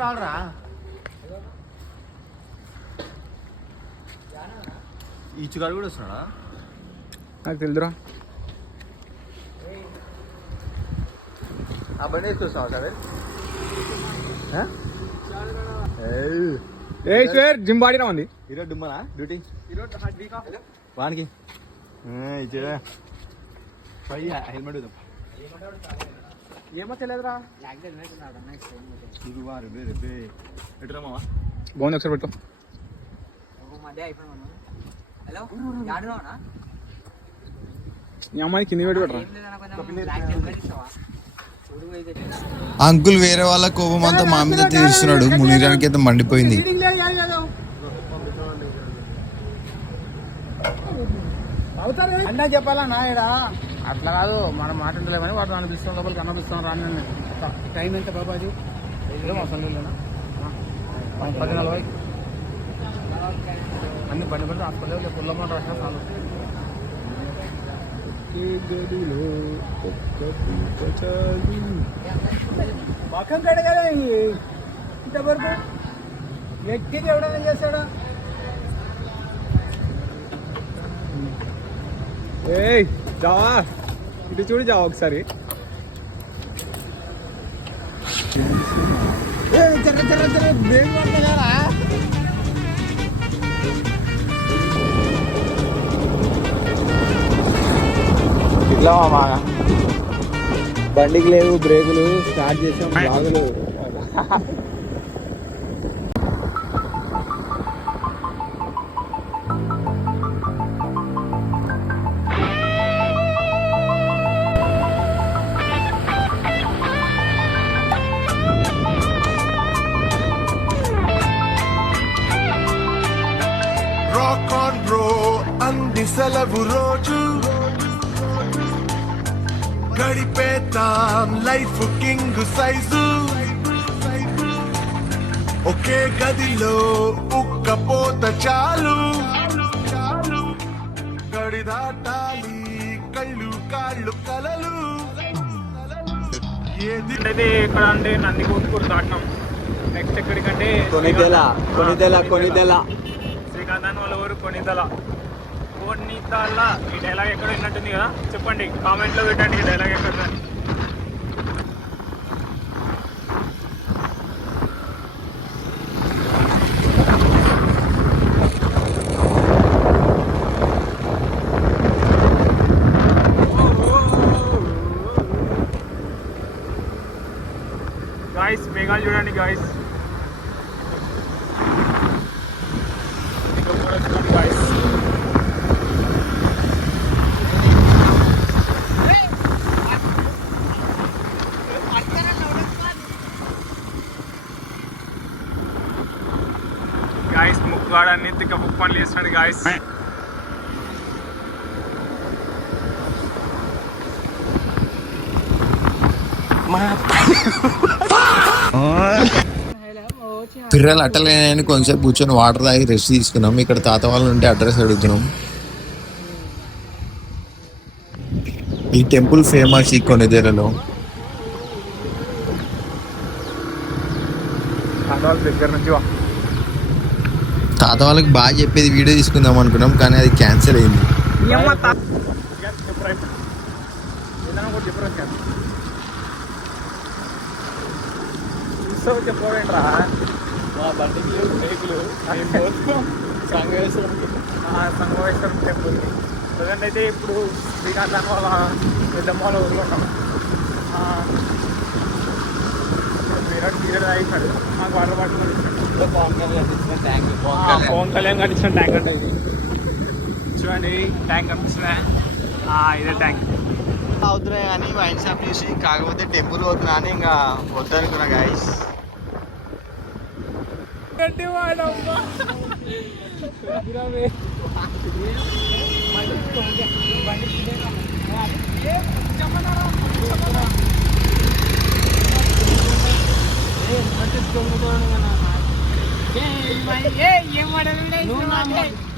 రాలరా ఈచుగాడు కూడా వస్తున్నాడా నాకు తెలుదురా. ఆ బండి వేసుకొస్తావా సార్? జిమ్ బాడీనా ఉంది ఈరోజు డుమ్మనా డ్యూటీ వానికి ఇచ్చే హెల్మెట్ ఏమో తెలియదురా. ఎటురామా బాగుంది, ఒకసారి పెట్టుకో. ఈ అమ్మాయి కింద పెట్టి పెట్టరా. అంకుల్ వేరే వాళ్ళ కోపం అంతా మా మీద తీరుస్తున్నాడు. మునిరానికి అయితే మండిపోయింది. అన్నా చెప్పాలా నా ఇడా అట్లా కాదు, మనం మాట్లాడలేమని వాడు అనిపిస్తాం, లోపలికి అనిపిస్తాం. రాని టైం ఎంత బాబాజీ? అవసరం లేనా 10:40 అన్ని బండి బండి హాస్పిటల్ పుల్లమ్మ రాసిన చాలు. మొఖం కడగలే ఇంతవరకు వ్యక్తికి ఎవడైనా చేస్తాడా? ఏయ్ జావా, ఇటు చూడు జావా ఒకసారి. బ్రేక్ పడుతుందా? ఇట్లా మా బండికి లేవు బ్రేకులు, స్టార్ట్ చేసాం బాగులు. రాక్ ఆన్ బ్రో అంది సెలవు రోజు గడిపేతాం లైఫ్ కింగ్ సైజు ఒకే గదిలో ఉక్కపోత చాలు గడి దాటాలి కళ్ళు కాళ్ళు కలలు అయితే ఎక్కడ అంటే నందికొట్కూరు దాటినాం. నెక్స్ట్ ఎక్కడికంటే కొనిదెల శ్రీకాంత్ వాళ్ళ ఊరు కొనిదల. ఈ డైలాగ్ ఎక్కడ విన్నట్టుంది కదా, చెప్పండి కామెంట్లో పెట్టండి ఈ డైలాగ్ ఎక్కడ. గాయస్ మేఘాలు చూడండి గాయస్, గాయస్. గాయస్ ముక్కుగాడన్ని తిక్క బుక్ పనులు చేస్తున్నాడు గాయస్. పిర్రలు అట్టలేనని కొంచెంసేపు కూర్చొని వాటర్ తాగి రెస్ట్ తీసుకున్నాం. ఇక్కడ తాత వాళ్ళు ఉంటే అడ్రస్ అడుగుతున్నాం. ఈ టెంపుల్ ఫేమస్ ఈ కొనిదేలలో. దగ్గర నుంచి తాత వాళ్ళకి బాగా చెప్పేది వీడియో తీసుకుందాం అనుకున్నాం, కానీ అది క్యాన్సిల్ అయింది. చెప్పరా మా బండికి బ్రేకులు సంగమేశ్వరం టెంపుల్. ప్రజెంట్ అయితే ఇప్పుడు శ్రీకాంత్ వాళ్ళ పెద్దమ్మ వాళ్ళ ఊళ్ళో ఉన్నాం. విరాట్ పీరియడ్ అయిపోయాడు, మాకు వాటర్ బాటిల్ ఇచ్చాడు. పవన్ కళ్యాణ్ కట్టించిన ట్యాంక్ అంటే ఇది చూడండి. ట్యాంక్ కనిపిస్తుందా? ఇదే ట్యాంక్. అవుతున్నాయి కానీ వైన్ షాప్ చూసి, కాకపోతే టెంపుల్ పోతున్నా అని ఇంకా వద్దనుకున్నా గాయస్. ఏం పడదు